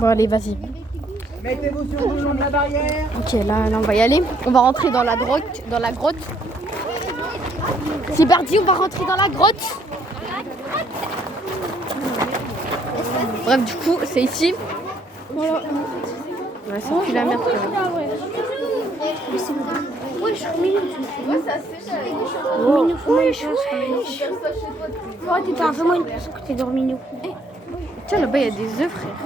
Bon, allez, vas-y. Mettez-vous sur vous le long de la barrière. Ok, là, on va y aller. On va rentrer dans la grotte. C'est parti, on va rentrer dans la grotte. Bref, du coup, c'est ici. Voilà. Ouais, c'est plus la merde. Ouais, t'es pas vraiment une personne que t'es dormi nous. Tiens, là-bas, il y a des œufs, frère.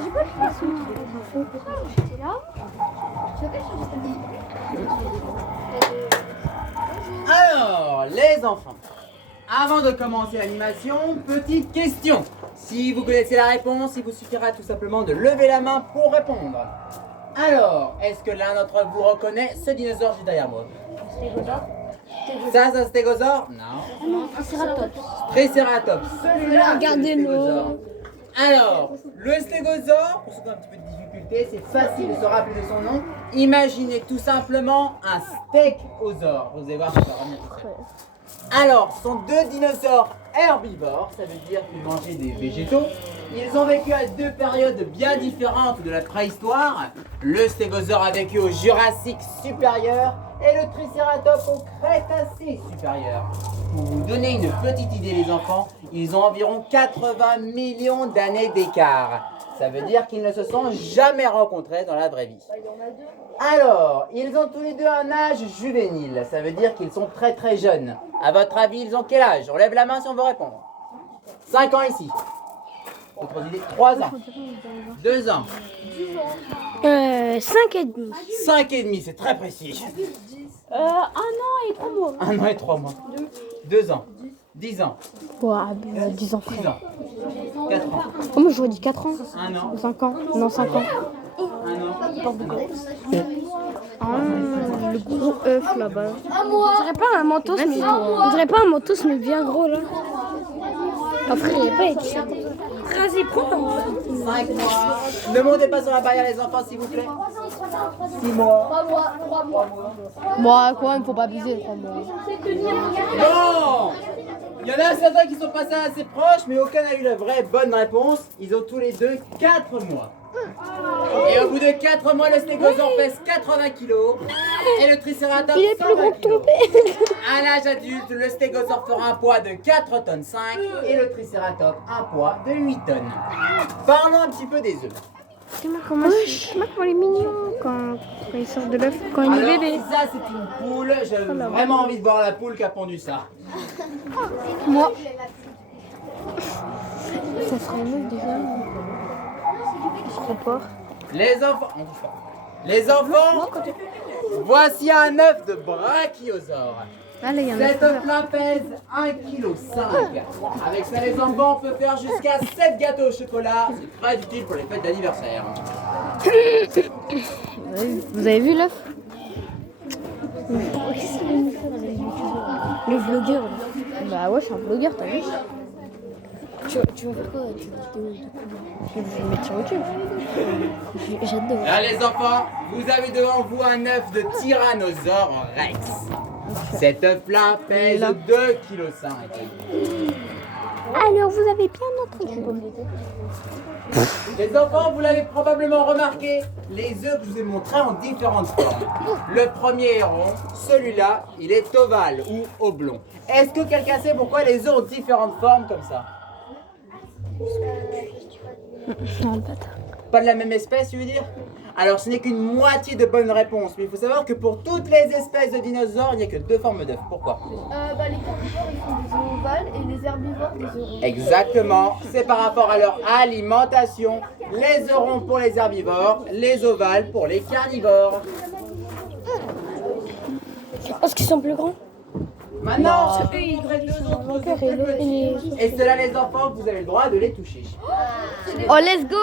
Alors, les enfants, avant de commencer l'animation, petite question. Si vous connaissez la réponse, il vous suffira tout simplement de lever la main pour répondre. Alors, est-ce que l'un d'entre vous reconnaît ce dinosaure juste derrière moi? Ça, c'est un stégosaure? Non. Triceratops. Celui-là, Regardez-le. c'est le stégosaure. Alors, le stégosaure, pour ceux qui ont un petit peu de difficulté, c'est facile de se rappeler de son nom. Imaginez tout simplement un stégosaure. Vous allez voir, ça va revenir tout seul. Alors, ce sont deux dinosaures herbivores, ça veut dire qu'ils mangeaient des végétaux. Ils ont vécu à deux périodes bien différentes de la préhistoire. Le stégosaure a vécu au Jurassique supérieur et le Triceratops au Crétacé supérieur. Pour vous donner une petite idée les enfants, ils ont environ 80 millions d'années d'écart. Ça veut dire qu'ils ne se sont jamais rencontrés dans la vraie vie. Alors, ils ont tous les deux un âge juvénile, ça veut dire qu'ils sont très très jeunes. À votre avis, ils ont quel âge? On lève la main si on veut répondre. 5 ans ici. Autres idées? 3 ans. 2 ans. 5 et demi. 5 et demi, c'est très précis. 1 an et 3 mois. 1 an et 3 mois. 2 ans. 10 ans. Ouais, 10 ans, 6 frère. ans. 4 ans. Oh, moi, j'aurais dit 4 ans. 1 an. 5 ans. Non, 5 ans. 1 an. Ah, le gros œuf là-bas. On dirait pas un mentos, mais on dirait pas un mentos, mais bien gros là. Après, il n'y a pas écrit. Rasé pro. 5 mois. Ne montez pas sur la barrière les enfants s'il vous plaît. 6 mois. 3 mois. Bon, quoi, il faut pas abuser, 3 mois. Bon, il y en a certains qui sont passés assez proches, mais aucun n'a eu la vraie bonne réponse. Ils ont tous les deux 4 mois. Et au bout de 4 mois, le stégosaure pèse 80 kg et le triceratops 120 kg. À l'âge adulte, le stégosaure fera un poids de 4 tonnes 5 et le triceratops un poids de 8 tonnes. Parlons un petit peu des œufs. Comment il est mignon quand il sort de l'œuf, quand il est Alors, bébé. ça c'est une poule, j'ai vraiment envie de voir la poule qui a pondu ça. Moi. Ça serait mieux déjà. Je crois pas. Les enfants, on touche pas. Les enfants, voici un œuf de brachiosaure. Allez, il y en a Cet œuf-là pèse 1,5 kg. Avec ça, les enfants, on peut faire jusqu'à 7 gâteaux au chocolat. C'est très utile pour les fêtes d'anniversaire. Vous avez vu l'œuf? Le vlogueur. Bah ouais, je suis un blogueur, t'as vu? Tu vas faire quoi avec cette vidéo? Je vais le mettre sur YouTube. J'adore. Là, les enfants, vous avez devant vous un œuf de Tyrannosaure Rex. Cet œuf-là pèse 2,5 kg. Alors, vous avez bien entendu. Les enfants, vous l'avez probablement remarqué, les œufs que je vous ai montrés ont différentes formes. Le premier est rond, celui-là, il est ovale ou oblong. Est-ce que quelqu'un sait pourquoi les œufs ont différentes formes comme ça? Non, bâtard. Pas de la même espèce, tu veux dire? Alors ce n'est qu'une moitié de bonne réponse, mais il faut savoir que pour toutes les espèces de dinosaures, il n'y a que 2 formes d'œufs. Pourquoi? Les carnivores ils font des œufs ovales et les herbivores des œufs ronds. Exactement, c'est par rapport à leur alimentation. Les œufs ronds pour les herbivores, les ovales pour les carnivores. Parce qu'ils sont plus grands. Maintenant, Et et cela les enfants, vous avez le droit de les toucher. Oh, let's go!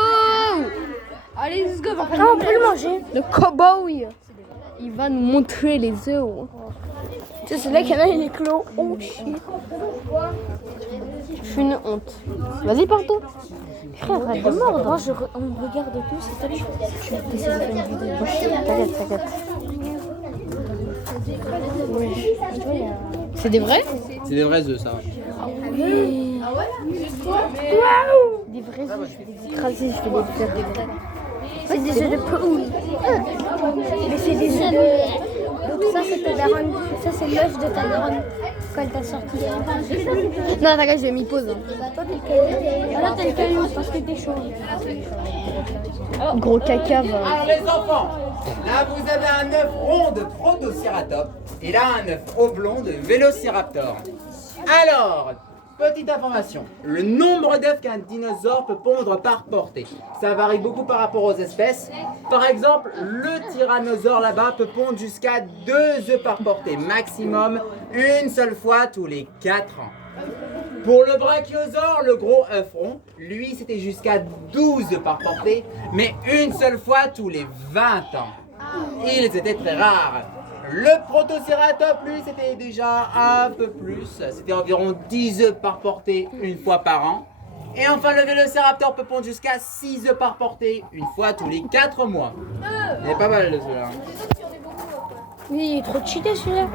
Allez, let's go, on peut le manger. le cowboy. Il va nous montrer les œufs. Tu sais, c'est là qu'il y en a, il est clos. Oh shit. Je suis une honte. Vas-y, partout. Frère, arrête de mordre. Moi, on regarde tout, c'est top. Je vais essayer de faire une vidéo. T'inquiète. C'est des vrais? C'est des vrais œufs, ça. Des des vrais œufs, je vais les écraser, je vais les faire des vrais. C'est des œufs de poule. Mais c'est des œufs de... Donc ça c'est ta daronne, ça c'est l'œuf de ta daronne quand elle t'a sorti. Non, t'inquiète, j'ai mis pause. Toi t'es le caillou. Alors t'es le caillou parce que t'es chaud. Gros caca, va. Alors les enfants, là vous avez un œuf rond de Protoceratops et là un œuf oblong de Vélociraptor. Alors, petite information, le nombre d'œufs qu'un dinosaure peut pondre par portée, ça varie beaucoup par rapport aux espèces. Par exemple, le tyrannosaure là-bas peut pondre jusqu'à 2 œufs par portée, maximum une seule fois tous les 4 ans. Pour le brachiosaure, le gros œuf rond, lui c'était jusqu'à 12 œufs par portée, mais une seule fois tous les 20 ans. Ils étaient très rares. Le Protocératops, lui, c'était déjà un peu plus. C'était environ 10 œufs par portée une fois par an. Et enfin, le Vélociraptor peut pondre jusqu'à 6 œufs par portée une fois tous les 4 mois. Il est pas mal de ceux-là. Oui, il est trop cheaté celui-là.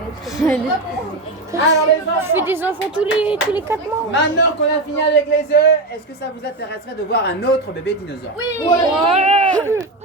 Alors les Je fais enfants, des enfants tous les 4 mois. maintenant qu'on a fini avec les œufs, est-ce que ça vous intéresserait de voir un autre bébé dinosaure? Oui.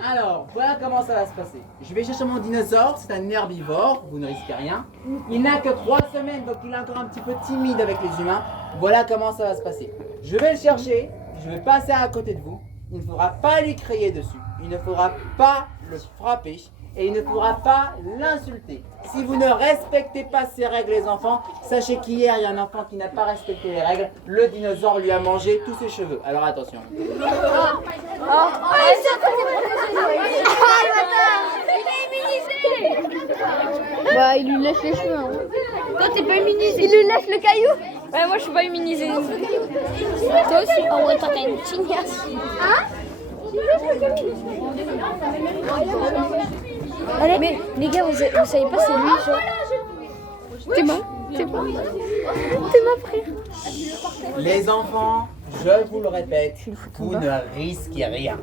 Alors, voilà comment ça va se passer. Je vais chercher mon dinosaure, c'est un herbivore, vous ne risquez rien. Il n'a que 3 semaines, donc il est encore un petit peu timide avec les humains. Voilà comment ça va se passer. Je vais le chercher, je vais passer à côté de vous. Il ne faudra pas lui crier dessus, il ne faudra pas le frapper et il ne pourra pas l'insulter. Si vous ne respectez pas ces règles les enfants, sachez qu'hier il y a un enfant qui n'a pas respecté les règles, le dinosaure lui a mangé tous ses cheveux. Alors attention. Bah, il lui lèche les cheveux. Hein. Toi t'es pas immunisé. Il lui lèche le caillou. Ouais, moi je suis pas immunisée. Toi aussi. Oh ouais, toi t'as une tignasse. Allez, mais les gars, vous savez pas, c'est lui, genre. C'est moi. C'est moi. C'est ma frère. Les enfants, je vous le répète, vous ne risquez rien.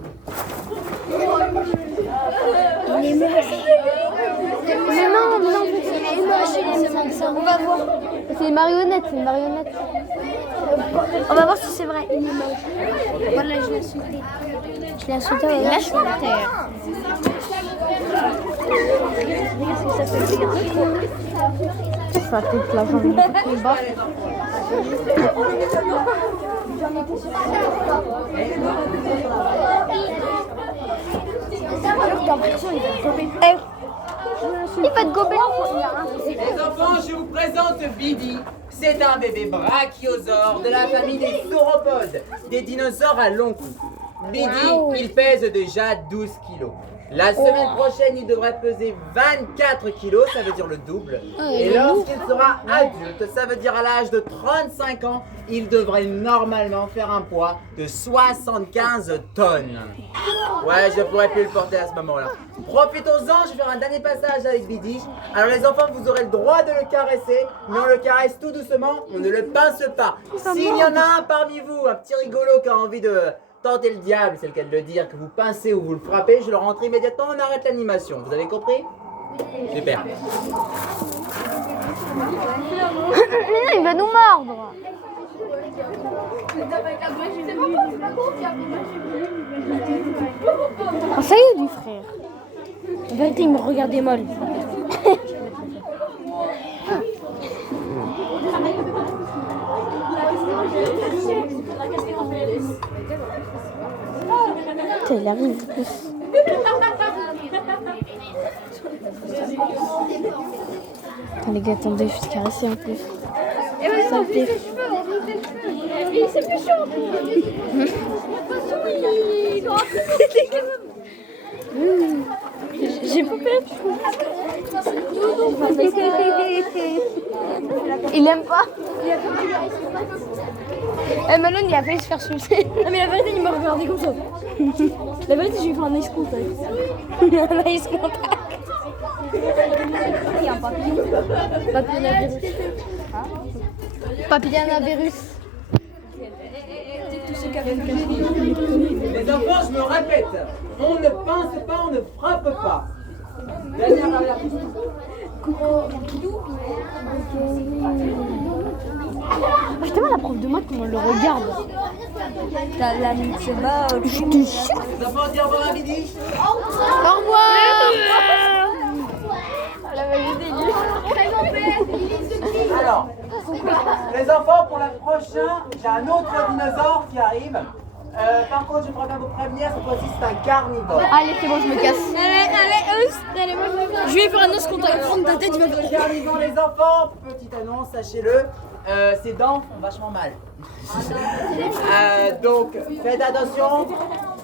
Il est moche. Mais non, en fait, il est moche, il aime ça. On va voir. C'est une marionnette, c'est une marionnette. On va voir si c'est vrai. Il est moche. Voilà, je l'ai insulté. Je l'ai insulté. Lâche la terre. Regarde ce que ça fait. Ça fait toute la journée de combat. Il va te gober. Les enfants, je vous présente Bidi. C'est un bébé brachiosaure de la famille des sauropodes, des dinosaures à long cou. Bidi, il pèse déjà 12 kilos. La semaine prochaine, il devrait peser 24 kilos, ça veut dire le double. Et lorsqu'il sera adulte, ça veut dire à l'âge de 35 ans, il devrait normalement faire un poids de 75 tonnes. Ouais, je pourrais plus le porter à ce moment-là. Profitons-en, je vais faire un dernier passage avec Bidi. Alors les enfants, vous aurez le droit de le caresser, mais on le caresse tout doucement, on ne le pince pas. S'il y en a un parmi vous, un petit rigolo qui a envie de tenter le diable, c'est le cas de le dire, que vous pincez ou vous le frappez, je le rentre immédiatement, on arrête l'animation. Vous avez compris? Super. Mais non, il va nous mordre. Ah, ça y est, lui, frère. En vérité, il me regardait mal. Putain, il arrive. Attends, les gars, attendez, je vais te caresser en plus. Ça me fait. C'est plus chaud. J'ai pas peur. Il aime pas. Malone, il a failli se faire sucer. Non, mais la vérité, il m'a regardé comme ça. La vérité, j'ai fait un ice contact. Un ice contact. Il y a un papillon. Papillomavirus. Papillomavirus. Les enfants, je me répète, on ne pince pas, on ne frappe pas. Dernière avertissement. Justement, la prof de maths, comment elle le regarde. La Nitseba, je te jure. Les enfants, on dit au revoir à midi. Au revoir. Alors, les enfants, pour la prochaine, j'ai un autre dinosaure qui arrive. Par contre, je préfère vous prévenir, cette fois-ci, c'est un carnivore. Allez, c'est bon, je me casse. Je vais faire un os contre la prendre ta tête. Il va Le carnivore, les enfants, petite annonce, sachez-le, ses dents font vachement mal. Donc, faites attention.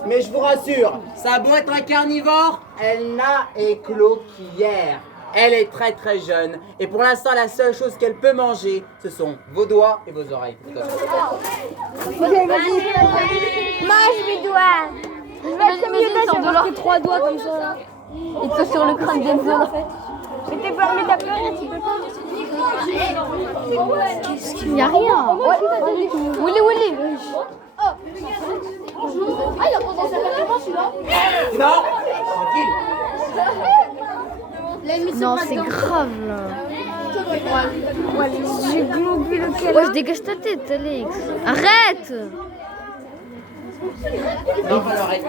Mais je vous rassure, ça a beau être un carnivore, elle n'a éclos qu'hier. Elle est très très jeune. Et pour l'instant, la seule chose qu'elle peut manger, ce sont vos doigts et vos oreilles. Mange mes doigts. Je vais être comme Yoda, j'ai marqué 3 doigts comme ça. Et toi sur le crâne d'Enzo en fait. Mais t'as pleuré, tu peux pas. Il n'y a rien. Willy. Ah, il a posé sa réponse, celui-là. Non, tranquille. Non, c'est grave là. J'ai globulé lequel. Ouais, je dégage ta tête, Alex. Arrête. Non, pas l'oreille.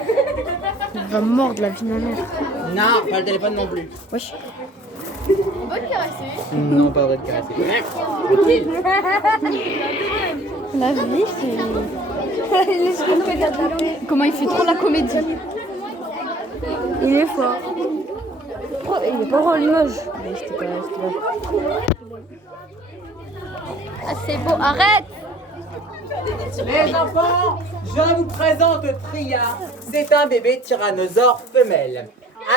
Il va mordre la vie de ma mère. Non, pas le téléphone non plus. Wesh. On va le caresser. Non, pas vrai de caresser. Tranquille. La vie, c'est... Comment il fait trop la comédie. Il est fort. Oh, il est pas en l'image. Ah, c'est beau, arrête. Les enfants, je vous présente Tria. C'est un bébé tyrannosaure femelle.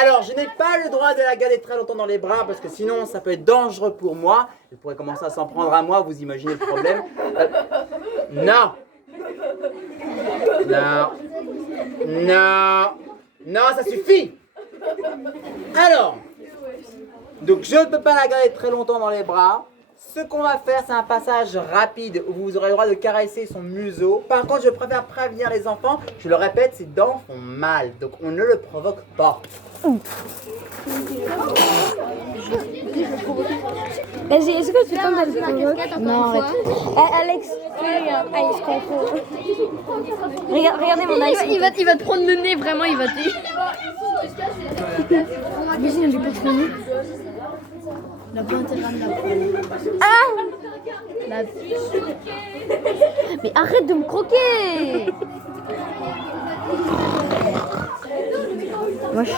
Alors, je n'ai pas le droit de la garder très longtemps dans les bras parce que sinon ça peut être dangereux pour moi. Elle pourrait commencer à s'en prendre à moi, vous imaginez le problème. Non. Non, ça suffit. Alors, donc je ne peux pas la garder très longtemps dans les bras. Ce qu'on va faire, c'est un passage rapide où vous aurez le droit de caresser son museau. Par contre, je préfère prévenir les enfants. Je le répète, ses dents font mal, donc on ne le provoque pas. Vas-y, est-ce que tu peux me le provoque? Non, arrête. Alex, fais un ice control. Regardez mon ice. Il va te prendre le nez, vraiment, il va te... Vas-y, ne lui passe le nez. Il a pas intérêt à me la prendre. Ah. Mais arrête de me croquer. Wesh.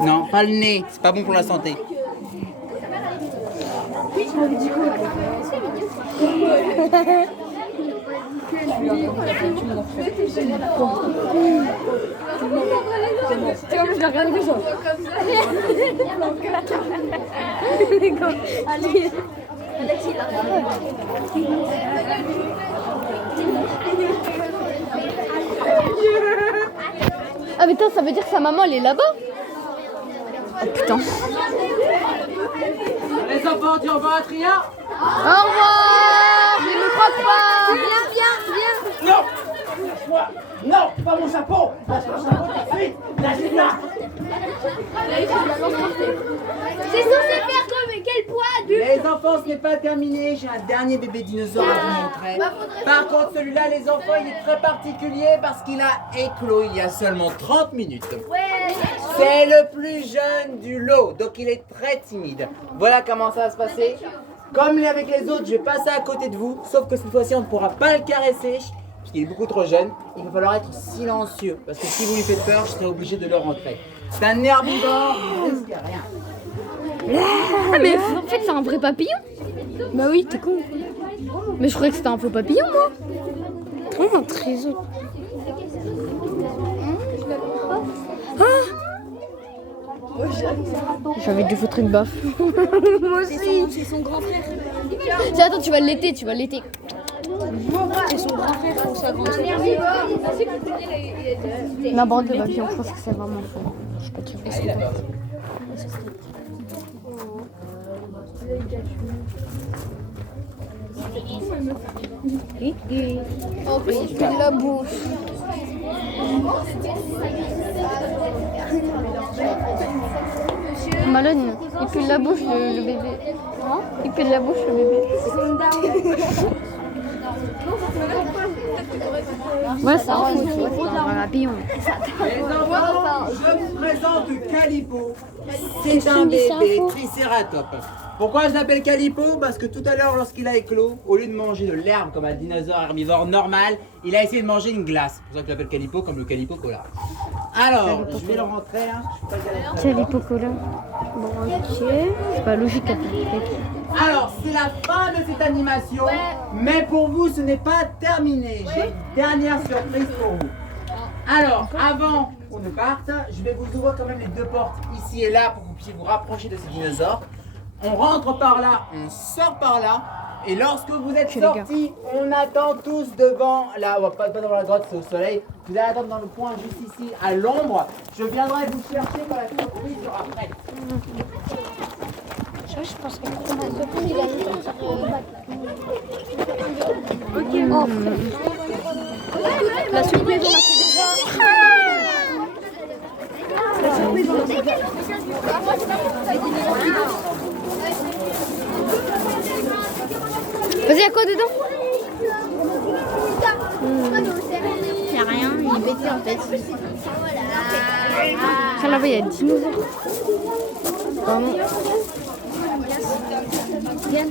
Non, pas le nez, c'est pas bon pour la santé. Tu vois, je la regarde comme ça. Allez. Ah mais attends, ça veut dire que sa maman elle est là-bas? Oh putain. Les enfants, tu revois à Tria? Au revoir. Je ne crois pas. Viens. Non! Lâche-moi! Non, pas mon chapeau! Lâche mon chapeau tout de suite! Lâchez-la! C'est censé faire comme quel poids du... Les enfants, ce n'est pas terminé. J'ai un dernier bébé dinosaure à vous montrer. Par contre, celui-là, les enfants, il est très particulier parce qu'il a éclos il y a seulement 30 minutes. C'est le plus jeune du lot, donc il est très timide. Voilà comment ça va se passer. Comme il est avec les autres, je vais passer à côté de vous. Sauf que cette fois-ci, on ne pourra pas le caresser. Parce qu'il est beaucoup trop jeune. Il va falloir être silencieux. Parce que si vous lui faites peur, je serai obligé de le rentrer. C'est un herbivore, il ne risque rien. Ah mais en fait c'est un vrai papillon. Bah oui, t'es con. Mais je croyais que c'était un faux papillon moi. Oh, un trésor. J'avais dû foutre une baffe. Moi aussi. C'est son grand frère. Attends, tu vas l'éter, C'est son grand frère pour sa grande sœur. Ma bande de papillons, je pense que c'est vraiment faux. Je suis pas sûre. Allez, là-bas. Oh, il fait de la bouffe. Malone, il pue de la bouche le bébé. Il pue de la bouche le bébé. Ouais, ça rend un papillon. Les enfants, je vous présente Calipo. C'est un bébé tricératops. Pourquoi je l'appelle Calipo? Parce que tout à l'heure, lorsqu'il a éclos, au lieu de manger de l'herbe comme un dinosaure herbivore normal, il a essayé de manger une glace. C'est pour ça que je l'appelle Calipo, comme le Calipo Cola. Alors, je vais le rentrer. Hein. Calipo Cola. Bon, ok. C'est pas logique à Alors, c'est la fin de cette animation, mais pour vous, ce n'est pas terminé. J'ai une dernière surprise pour vous. Alors, avant qu'on ne parte, je vais vous ouvrir quand même les deux portes ici et là pour que vous puissiez vous rapprocher de ces dinosaures. On rentre par là, on sort par là, et lorsque vous êtes sortis, on attend tous devant la... pas devant la grotte, c'est au soleil. Vous allez attendre dans le coin juste ici, à l'ombre. Je viendrai vous chercher quand la surprise sera prête. Je pense que la surprise, on a fait déjà. La surprise, on a fait déjà. Vas-y, y'a quoi dedans? Y'a rien, il est pété en fait. Ah là-bas, y'a des dinosaures. Pardon. Viens.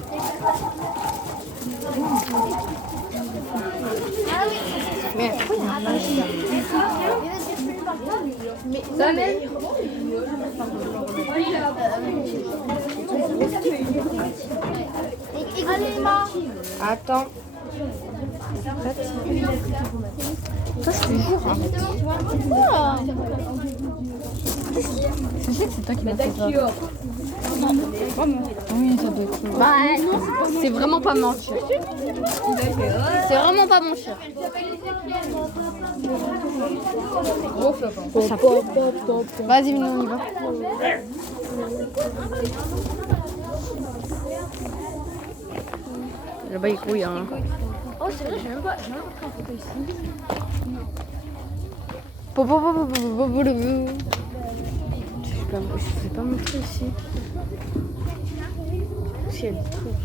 Mais attends. Ça, je te jure. Je sais que c'est toi qui m'as fait ça. Oui, ça doit être. Bah non, c'est vraiment pas mon chien. C'est vraiment pas mon chien. Vas-y, on y va. Là-bas, il couille. Hein. Oh, c'est vrai, j'ai même pas pris en photo ici. Je vais pas montrer ici. Si elle est truc.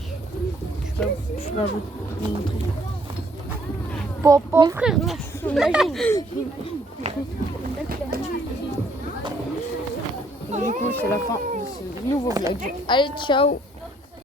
Je vais pas vous montrer. Mon frère, non, imagine. Du coup, c'est la fin de ce nouveau vlog. Allez, ciao.